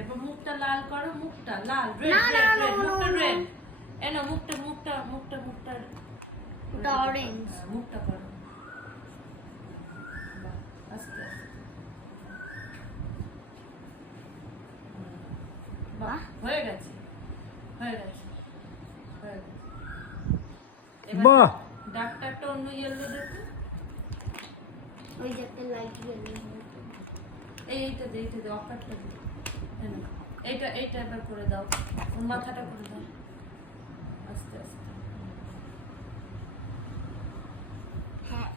এবার মুখটা লাল করো, মুখটা লাল, রেড, মুখটা রেড। এনো মুখটা ওটা অরেঞ্জ। মুখটা করো। আস্তে আস্তে। বাহ, হয়ে গেছে। বাহ, ডাকটা একটা অন্য ইয়েলো দেখো। ওই যে একটা লাইট ইয়েলো। এইটা দে অকারটা দে। এইটা এবার করে দাও, ওর মাথাটা করে দাও আস্তে আস্তে। হ্যাঁ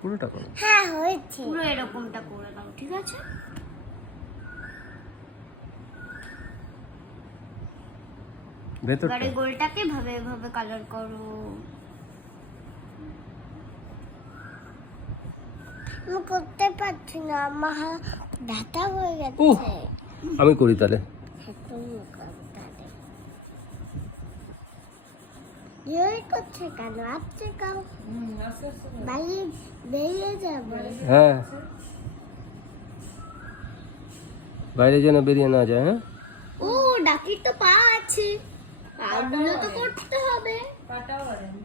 পুরোটা করো। হ্যাঁ হয়েছে। পুরো এরকমটা করে দাও, ঠিক আছে? ভেতরটা এবারে গোলটাকে এভাবে কালার করো। আমি করতে পারছি না, আমার ব্যথা হয়ে গেছে। আমি করি তাহলে। করছে কেন? আপনি কাউ আস্তে আস্তে বাইরে বেরিয়ে যাবে। হ্যাঁ, বাইরে যেন বেরিয়ে না যায়। হ্যাঁ, ও ডাকির তো পা আছে, পাগুলো তো করতে হবে। পাটাও অরেঞ্জ।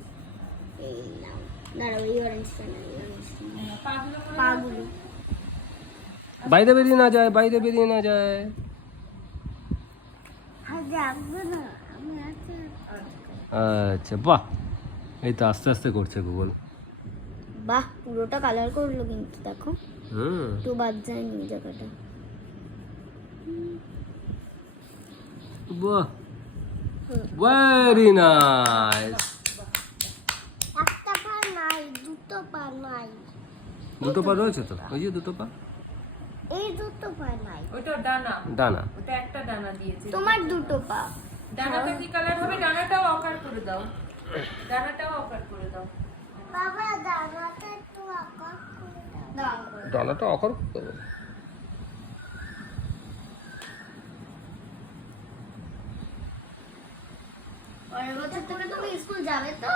এই নাও, দাঁড়াও, এই অরেঞ্জটা না, এই অরেঞ্জটা না। পাগুলো করে পাগুলো বাইরে বেরিয়ে না যায়। যাবো না, আমি আছি। আচ্ছা, বাহ, এই তো আস্তে আস্তে করছে গুগল। বাহ, পুরোটা কালার করলো কিন্তু দেখো, হুম, একটু বাদ যায়নি ওই জায়গাটা। বাহ, ভেরি নাইস। একটা পা নাই, দুটো পা নাই। দুটো পা রয়েছে তো, ওই যে দুটো পা। এই দুটো পা নাই। ওইটা ডানা, ডানা। ওটা একটা ডানা দিয়েছে। তোমার দুটো পা। ডানাটা কি কালার হবে? ডানাটাও অকার করে দাও। বাবা দানাটা একটু আঁকা করে দাও। ডানাটা অকার করতে হবে। পরের বছর থেকে তুমি স্কুল যাবে তো?